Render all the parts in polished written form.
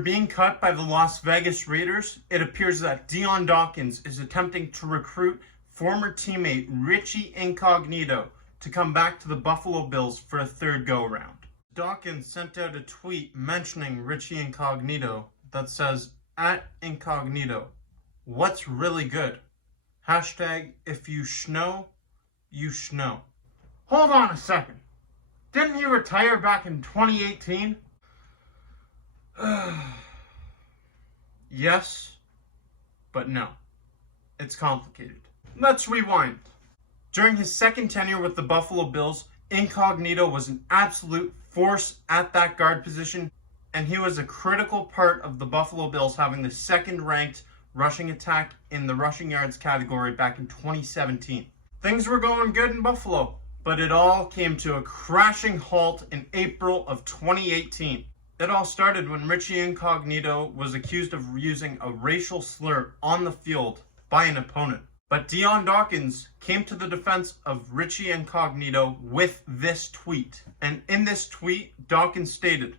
being cut by the Las Vegas Raiders, it appears that Dion Dawkins is attempting to recruit former teammate Richie Incognito to come back to the Buffalo Bills for a third go-around. Dawkins sent out a tweet mentioning Richie Incognito that says, @Incognito, what's really good? Hashtag if you schno, you schno. Hold on a second. Didn't he retire back in 2018? Yes, but no. It's complicated. Let's rewind. During his second tenure with the Buffalo Bills, Incognito was an absolute force at that guard position, and he was a critical part of the Buffalo Bills having the second-ranked rushing attack in the rushing yards category back in 2017. Things were going good in Buffalo, but it all came to a crashing halt in April of 2018. It all started when Richie Incognito was accused of using a racial slur on the field by an opponent. But Dion Dawkins came to the defense of Richie Incognito with this tweet. And in this tweet, Dawkins stated,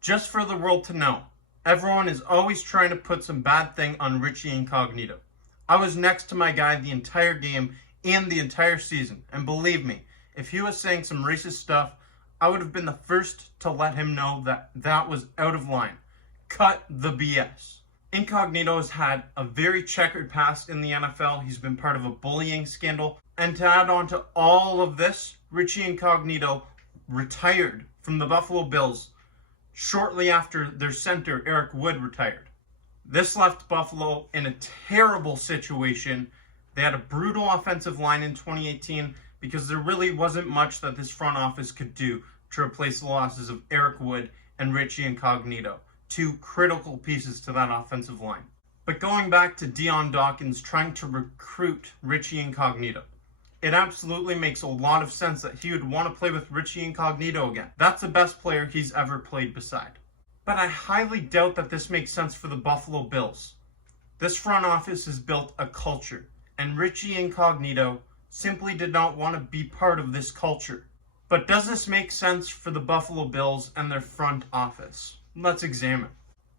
"Just for the world to know, everyone is always trying to put some bad thing on Richie Incognito. I was next to my guy the entire game and the entire season. And believe me, if he was saying some racist stuff, I would have been the first to let him know that that was out of line. Cut the BS." Incognito has had a very checkered past in the NFL. He's been part of a bullying scandal. And to add on to all of this, Richie Incognito retired from the Buffalo Bills shortly after their center, Eric Wood, retired. This left Buffalo in a terrible situation. They had a brutal offensive line in 2018 because there really wasn't much that this front office could do to replace the losses of Eric Wood and Richie Incognito, two critical pieces to that offensive line. But going back to Dion Dawkins trying to recruit Richie Incognito, it absolutely makes a lot of sense that he would want to play with Richie Incognito again. That's the best player he's ever played beside. But I highly doubt that this makes sense for the Buffalo Bills. This front office has built a culture, and Richie Incognito simply did not want to be part of this culture. But does this make sense for the Buffalo Bills and their front office? Let's examine.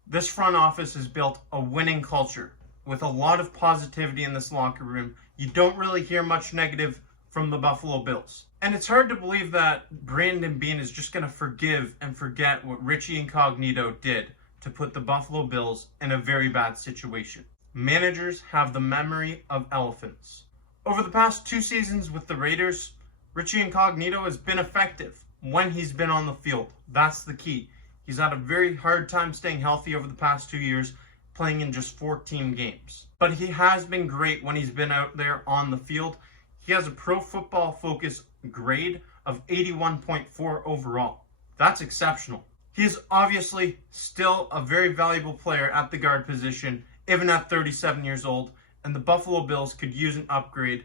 This front office has built a winning culture with a lot of positivity in this locker room. You don't really hear much negative from the Buffalo Bills. And it's hard to believe that Brandon Beane is just going to forgive and forget what Richie Incognito did to put the Buffalo Bills in a very bad situation. Managers have the memory of elephants. Over the past 2 seasons with the Raiders, Richie Incognito has been effective when he's been on the field. That's the key. He's had a very hard time staying healthy over the past 2 years, playing in just 14 games. But he has been great when he's been out there on the field. He has a Pro Football Focus grade of 81.4 overall. That's exceptional. He is obviously still a very valuable player at the guard position, even at 37 years old, and the Buffalo Bills could use an upgrade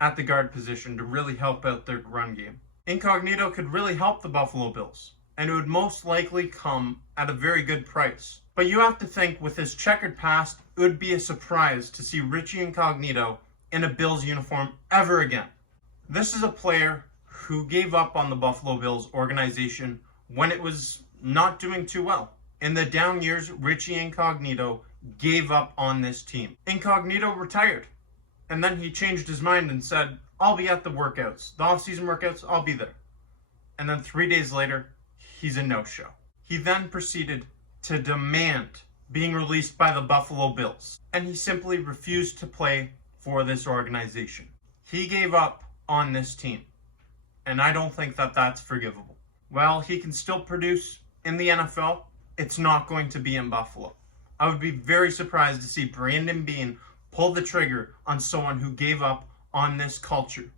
at the guard position to really help out their run game. Incognito could really help the Buffalo Bills, and it would most likely come at a very good price. But you have to think, with his checkered past, it would be a surprise to see Richie Incognito in a Bills uniform ever again. This is a player who gave up on the Buffalo Bills organization when it was not doing too well. In the down years, Richie Incognito gave up on this team. Incognito retired, and then he changed his mind and said, "I'll be at the workouts. The off-season workouts, I'll be there." And then 3 days later, he's a no-show. He then proceeded to demand being released by the Buffalo Bills, and he simply refused to play for this organization. He gave up on this team, and I don't think that that's forgivable. While he can still produce in the NFL, it's not going to be in Buffalo. I would be very surprised to see Brandon Beane pull the trigger on someone who gave up on this culture.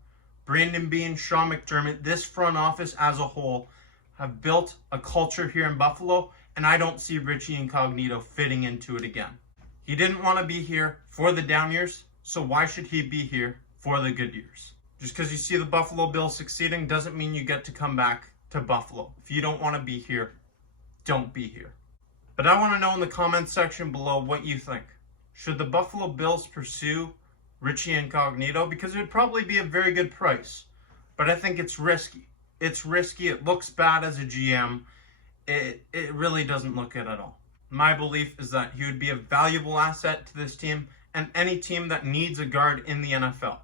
Brandon Beane, Sean McDermott, this front office as a whole have built a culture here in Buffalo, and I don't see Richie Incognito fitting into it again. He didn't want to be here for the down years, so why should he be here for the good years? Just because you see the Buffalo Bills succeeding doesn't mean you get to come back to Buffalo. If you don't want to be here, don't be here. But I want to know in the comments section below what you think. Should the Buffalo Bills pursue Richie Incognito? Because it would probably be a very good price. But I think it's risky. It's risky. It looks bad as a GM. It really doesn't look good at all. My belief is that he would be a valuable asset to this team and any team that needs a guard in the NFL.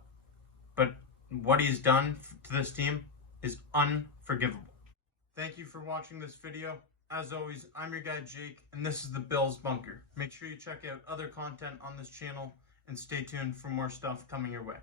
But what he's done to this team is unforgivable. Thank you for watching this video. As always, I'm your guy Jake, and this is the Bills Bunker. Make sure you check out other content on this channel and stay tuned for more stuff coming your way.